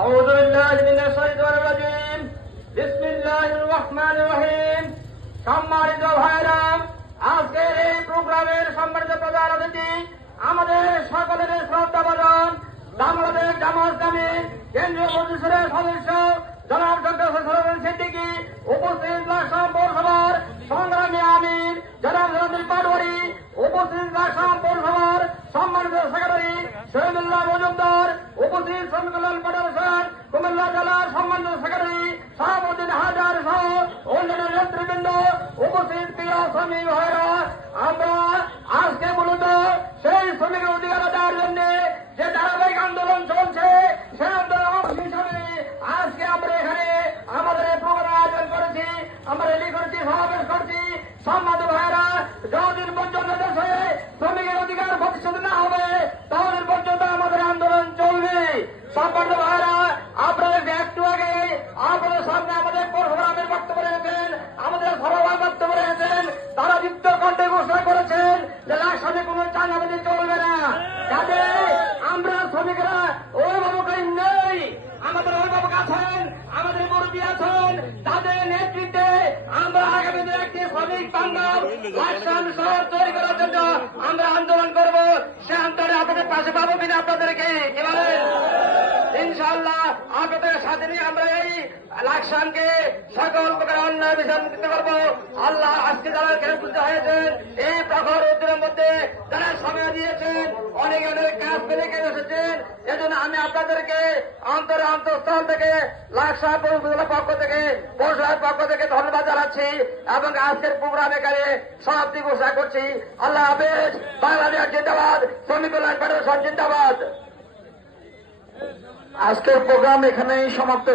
أعوذ بالله من الشيطان الرجيم بسم الله الرحمن الرحيم সম্মানিত ভাইরা, আজকের এই প্রোগ্রামের সম্মানিত প্রধান অতিথি আমাদের সকলের শ্রদ্ধাভাজন বাংলাদেশ জামাত ইসলামী কেন্দ্রীয় মজলিসের সদস্য জনাব ডক্টর সরোয়ার সিদ্দিকী, উপস্থিত লাকসাম পৌরসভার সংগ্রামী আমির জনাব রবিল পাটোয়ারি, উপস্থিত লাকসাম পৌরসভার সম্মানিত সেক্রেটারি শহীদুল্লাহ মজুমদার, উপস্থিত শ্রমিক কল্যাণ ফেডারেশন কুমিল্লা জেলার সম্মানিত সেক্রেটারি শাহাবুদ্দিন হাজার সহ অন্যান্য নেতৃবৃন্দ, উপস্থিত প্রিয় শ্রমিক ভাইরা, আমরা আজকে মূলত সেই শ্রমিকের অধিকার দেওয়ার জন্য যে ধারাবাহিক আন্দোলন চলছে সেই আন্দোলন হিসাবে আজকে আমরা এখানে আমাদের প্রোগ্রাম আয়োজন করেছি, আমরা র্যালি করছি, সমাবেশ করছি। সম্মানিত ভাইরা, যতদিন পর্যন্ত দেশে শ্রমিকের অধিকার প্রতিষ্ঠিত না হবে ততদিন পর্যন্ত আমাদের আন্দোলন চলবে। সম্মানিত ভাইরা, আপনারা একটু আগে আপনাদের সামনে আমাদের পৌরসভার বক্তব্য রেখেছেন, আমাদের সভায় বক্তব্য রেখেছেন, তারা যুক্ত কণ্ঠে ঘোষণা করেছেন যে লাকসামে কোনো চাঁদাবাজি চলবে না। যাতে আমরা শ্রমিকরা অভিভাবক নেই, আমাদের অভিভাবক আছেন, আমাদের মুরব্বী আছেন, তাদের নেতৃত্বে আমরা আগামী দিনে একটি শ্রমিক বান্ধব লাকসাম শহর তৈরি করার জন্য আমরা আন্দোলন করব। সে আন্দোলনে আপনাদের পাশে পাবো কিনা আপনাদেরকে এবারে ইনশাআল্লাহ আপনাদের সাথে নিয়ে আমরা এই লাকসামকে সকল প্রকার অন্যায় বিষয় মুক্ত করবো। আল্লাহ আজকে যারা খেলতে হয়েছেন এই প্রখর রোদ্রের মধ্যে যারা সময় দিয়েছেন, অনেক অনেক কাজ ফেলে কেটে এসেছেন, এজন্য আমি আপনাদেরকে অন্তঃস্থল থেকে লাকসাম পৌরসভার পক্ষ থেকে পৌরসভার পক্ষ থেকে ধন্যবাদ জানাচ্ছি এবং আজকের প্রোগ্রাম এখানে সমাপ্তি ঘোষণা করছি। আল্লাহ হাফেজ। বাংলাদেশ জিন্দাবাদ, শ্রমিক কল্যাণ ফেডারেশন জিন্দাবাদ। আজকের প্রোগ্রাম এখানেই সমাপ্ত।